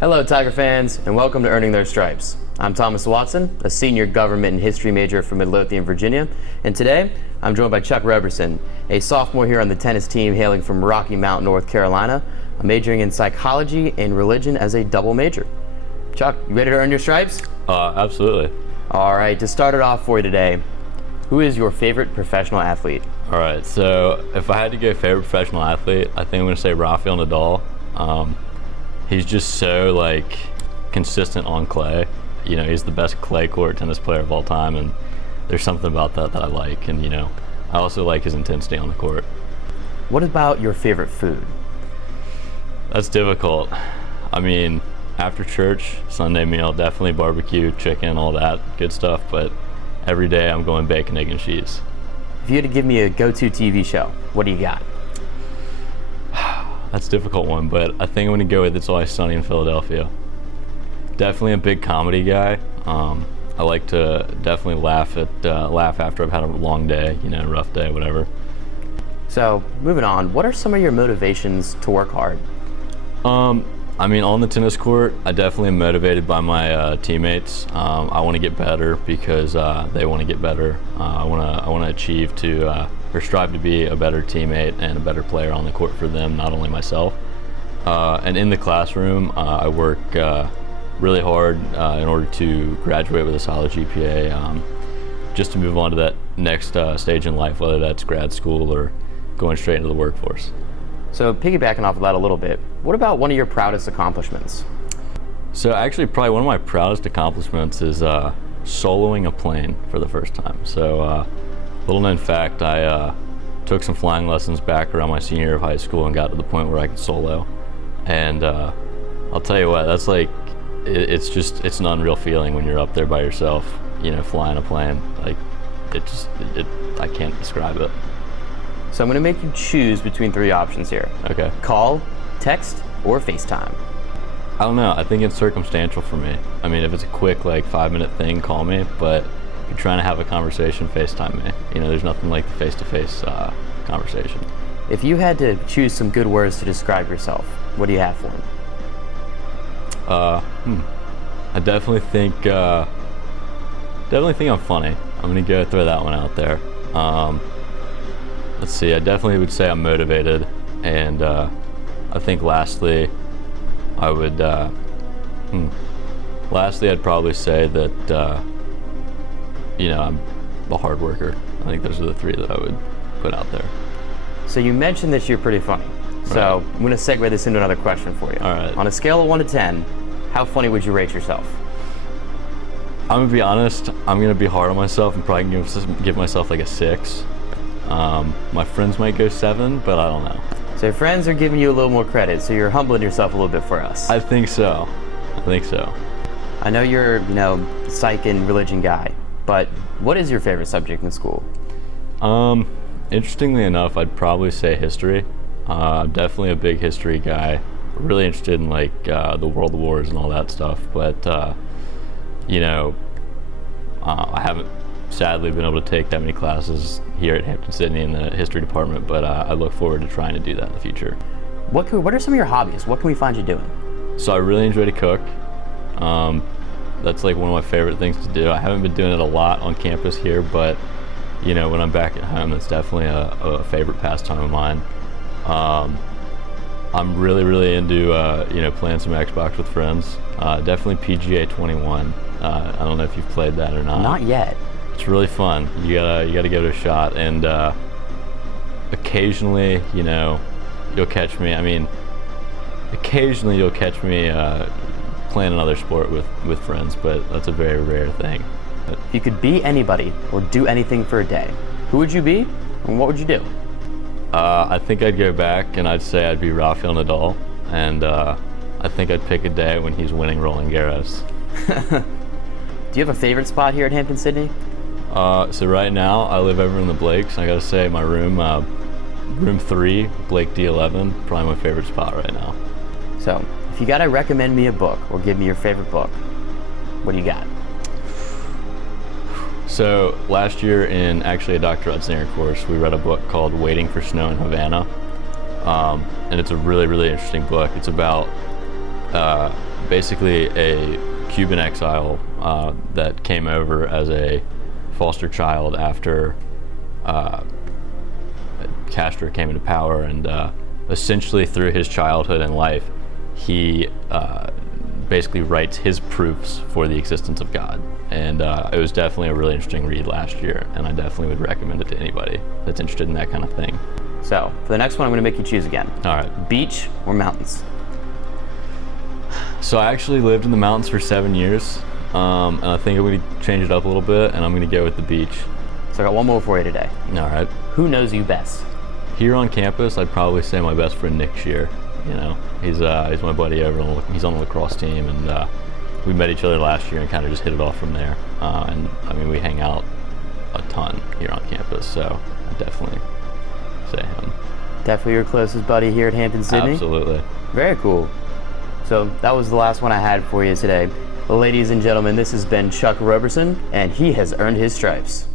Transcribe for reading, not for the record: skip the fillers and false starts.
Hello, Tiger fans, and welcome to Earning Their Stripes. I'm Thomas Watson, a senior government and history major from Midlothian, Virginia, and today I'm joined by Chuck Roberson, a sophomore here on the tennis team hailing from Rocky Mount, North Carolina, majoring in psychology and religion as a double major. Chuck, you ready to earn your stripes? Absolutely. All right, to start it off for you today, who is your favorite professional athlete? All right, so if I had to go favorite professional athlete, I think I'm going to say Rafael Nadal. He's just so consistent on clay. You know, he's the best clay court tennis player of all time, and there's something about that I like. And I also like his intensity on the court. What about your favorite food? That's difficult. I mean, after church, Sunday meal, definitely barbecue, chicken, all that good stuff. But every day I'm going bacon, egg, and cheese. If you had to give me a go-to TV show, what do you got? That's a difficult one, but I think I'm going to go with It's Always Sunny in Philadelphia. Definitely a big comedy guy. I like to definitely laugh after I've had a long day, rough day, whatever. So, moving on, what are some of your motivations to work hard? I mean, on the tennis court, I definitely am motivated by my teammates. I want to get better because they want to get better. I want to achieve or strive to be a better teammate and a better player on the court for them, not only myself. And in the classroom, I work really hard in order to graduate with a solid GPA, just to move on to that next stage in life, whether that's grad school or going straight into the workforce. So piggybacking off of that a little bit, what about one of your proudest accomplishments? So actually probably one of my proudest accomplishments is soloing a plane for the first time. So little known fact, I took some flying lessons back around my senior year of high school and got to the point where I could solo. And I'll tell you what, that's it's an unreal feeling when you're up there by yourself, flying a plane. I can't describe it. So I'm going to make you choose between three options here. Okay. Call, text, or FaceTime. I don't know. I think it's circumstantial for me. I mean, if it's a quick 5-minute thing, call me. But if you're trying to have a conversation, FaceTime me. There's nothing like the face-to-face conversation. If you had to choose some good words to describe yourself, what do you have for me? I definitely think I'm funny. I'm gonna go throw that one out there. Let's see. I definitely would say I'm motivated, and I think lastly, I'd probably say that I'm a hard worker. I think those are the three that I would put out there. So you mentioned that you're pretty funny. So I'm going to segue this into another question for you. All right. On a scale of 1 to 10, how funny would you rate yourself? I'm going to be honest. I'm going to be hard on myself and probably give myself a 6. My friends might go 7, but I don't know. So your friends are giving you a little more credit, so you're humbling yourself a little bit for us. I think so. I know you're, psych and religion guy, but what is your favorite subject in school? Interestingly enough, I'd probably say history. I'm definitely a big history guy. Really interested in the world wars and all that stuff, but I haven't sadly been able to take that many classes here at Hampden-Sydney in the history department, but I look forward to trying to do that in the future. What are some of your hobbies? What can we find you doing? So I really enjoy to cook. That's one of my favorite things to do. I haven't been doing it a lot on campus here, but when I'm back at home, that's definitely a favorite pastime of mine. I'm really into playing some Xbox with friends. Definitely PGA 21. I don't know if you've played that or not. Not yet. It's really fun. You gotta give it a shot. And occasionally, you'll catch me. Occasionally you'll catch me playing another sport with friends, but that's a very rare thing. If you could be anybody or do anything for a day, who would you be and what would you do? I think I'd go back and I'd say I'd be Rafael Nadal, and I think I'd pick a day when he's winning Roland Garros. Do you have a favorite spot here at Hampton-Sydney? So right now I live over in the Blakes. I gotta say my room 3, Blake D11, probably my favorite spot right now. So if you gotta recommend me a book or give me your favorite book, what do you got? So last year in actually a Dr. Utzinger course, we read a book called Waiting for Snow in Havana. And it's a really, really interesting book. It's about basically a Cuban exile that came over as a foster child after Castro came into power, and essentially through his childhood and life, he basically writes his proofs for the existence of God. And it was definitely a really interesting read last year, and I definitely would recommend it to anybody that's interested in that kind of thing. So, for the next one, I'm going to make you choose again. All right. Beach or mountains? So I actually lived in the mountains for 7 years, and I think I'm going to change it up a little bit, and I'm going to go with the beach. So I got one more for you today. All right. Who knows you best? Here on campus, I'd probably say my best friend Nick Shear. You know, he's my buddy he's on the lacrosse team, and we met each other last year and kind of just hit it off from there. And I mean, we hang out a ton here on campus, so I'd definitely say him. Definitely your closest buddy here at Hampden-Sydney? Absolutely. Very cool. So that was the last one I had for you today. Ladies and gentlemen, this has been Chuck Roberson, and he has earned his stripes.